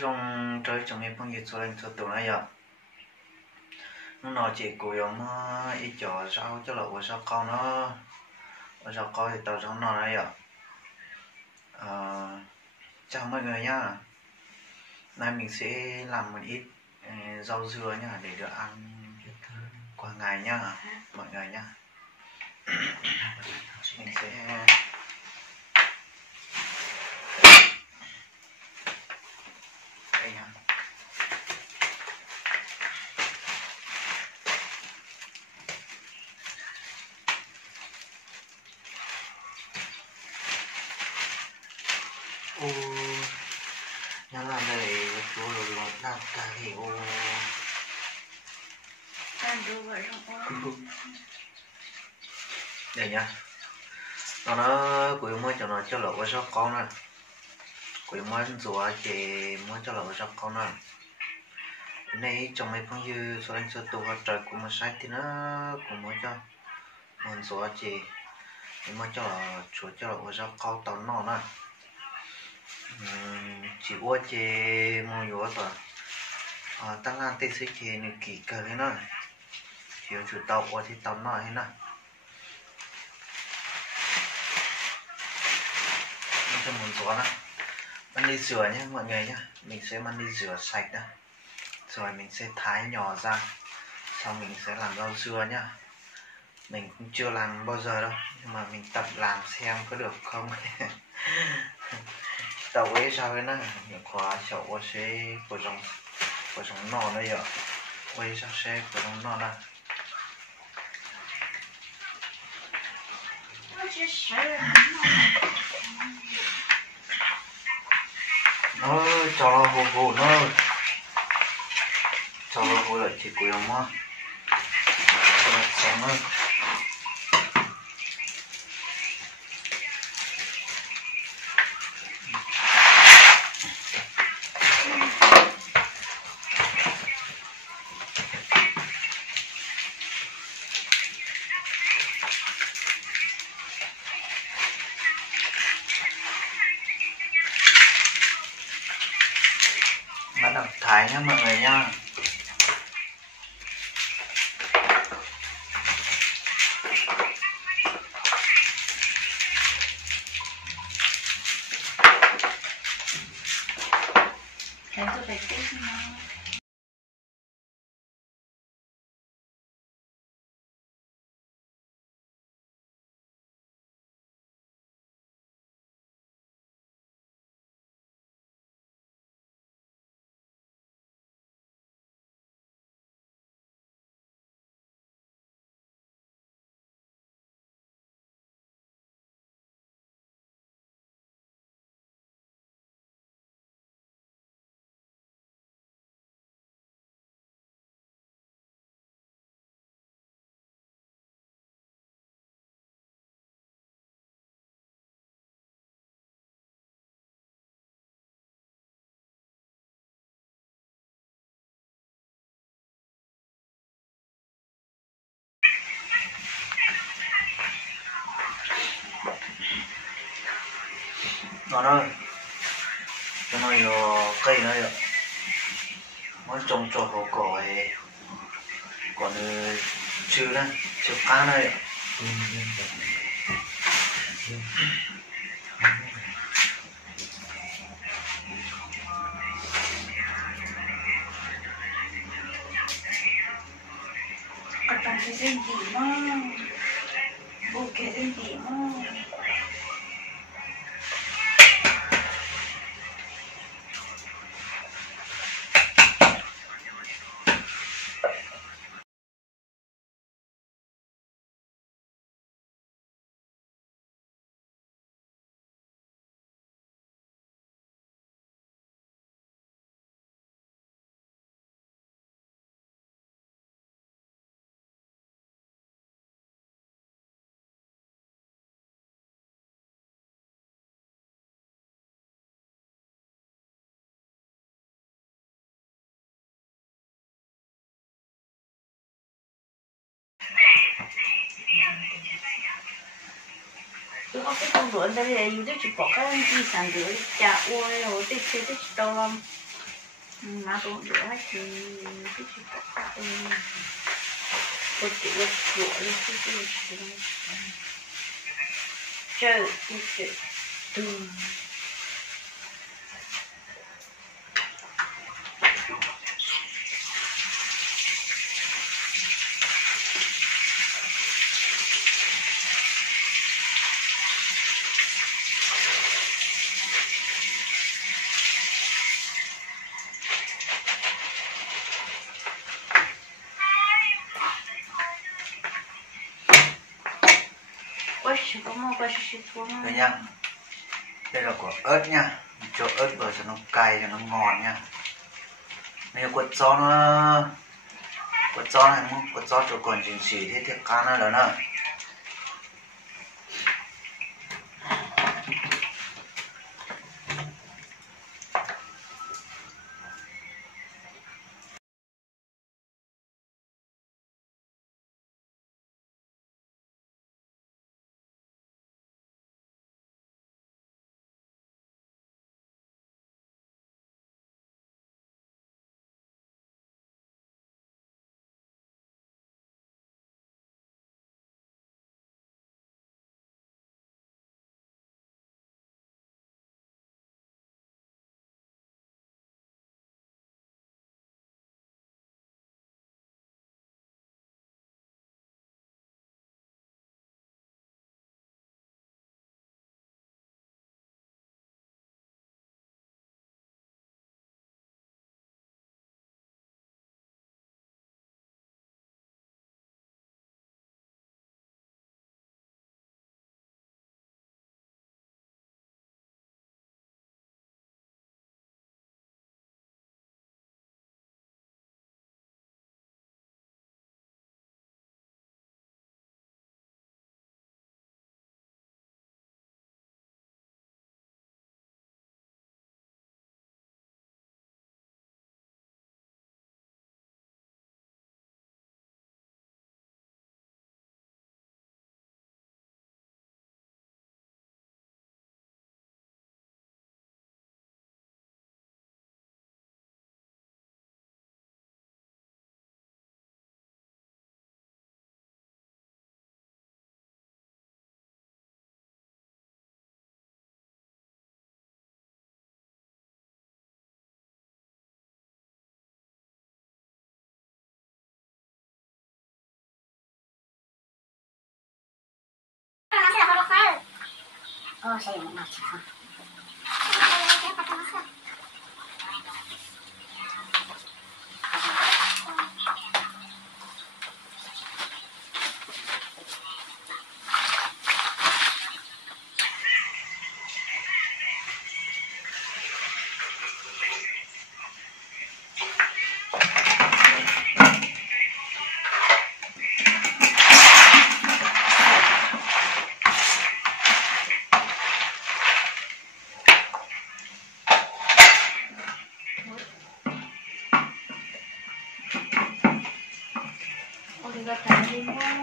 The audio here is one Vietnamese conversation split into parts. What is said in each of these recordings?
rong trời trong mấy phong nhiệt số lên số tụ này giờ nó chỉ cố gắng ít cho sao cho lẩu sao con nó sao coi thì tao trong nó này giờ chào mọi người nhá, nay mình sẽ làm một ít rau dưa nhá để được ăn qua ngày nhá mọi người nhá. Mình sẽ đây nhá. Ô nhá làm đây chú lột làm cà thì ô đây nhá, nó cuối mới cho nó cho lẩu với sóc con nè, cuối mới rửa chỉ mới cho lẩu với sóc con nè. Này trong mấy phong dư số anh số tụ hoạt trời của một sai thì nó cũng mới cho mình rửa chỉ mới cho là chuột cho lẩu với sóc con tao nó nè. Chỉ qua chỉ mua yếu tờ tăng lan tê sĩ chỉ nửa kỳ cờ thế nè, chỉ chủ tàu qua thì tao nó thế nè. Cho mình rửa nè, mình đi rửa nhé mọi người nhé, mình sẽ mang đi rửa sạch đó, rồi mình sẽ thái nhỏ ra, sau mình sẽ làm rau dưa nhá. Mình cũng chưa làm bao giờ đâu, nhưng mà mình tập làm xem có được không. Tàu ấy sao thế nè, những khóa chậu qua sẽ của dòng nọ đây ạ, quay sao xe của dòng nọ nè. Nó cho nó hồ nó cho nó hồ lại chỉ của ông á, cho nó sống á. Bắt đầu thái nhá mọi người nhá. Nó ơi, cái này cây này ạ, nó trồng trọt hồ cỏ ấy, còn chưa đây, chưa cá này ạ. Còn cái gì mà bố cái gì mà tôi có cái con ruộng đây là YouTube chỉ bỏ cái gì sản rưỡi chả ôi rồi tích đâu lắm má tôi đũa thì cái gì cả tôi chỉ là đũa lên cái chơi cái từ ôi chỉ có một cái gì thôi đây nha, đây là quả ớt nha, cho ớt vào cho nó cay cho nó ngon nha. Nếu quật gió này quật gió cho còn chính chỉ thế thì cá nó lớn hơn. saya mau makan. Udah tadi mau.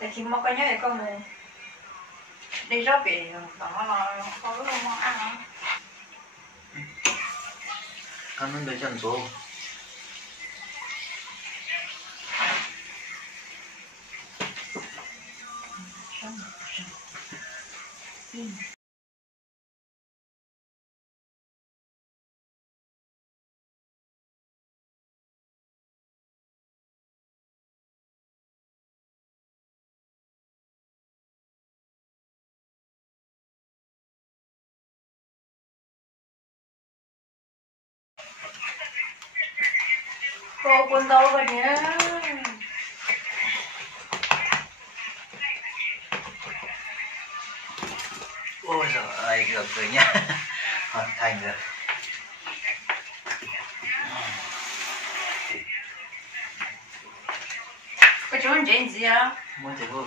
Để khi mà có nhớ để con người đi rót về đó là có lúc mà ăn ăn mấy chân số cô quân đâu rồi nhá. ôi giời ơi được rồi nhá. Hoàn thành rồi. Cái chú anh chị gì á? Muốn chơi vô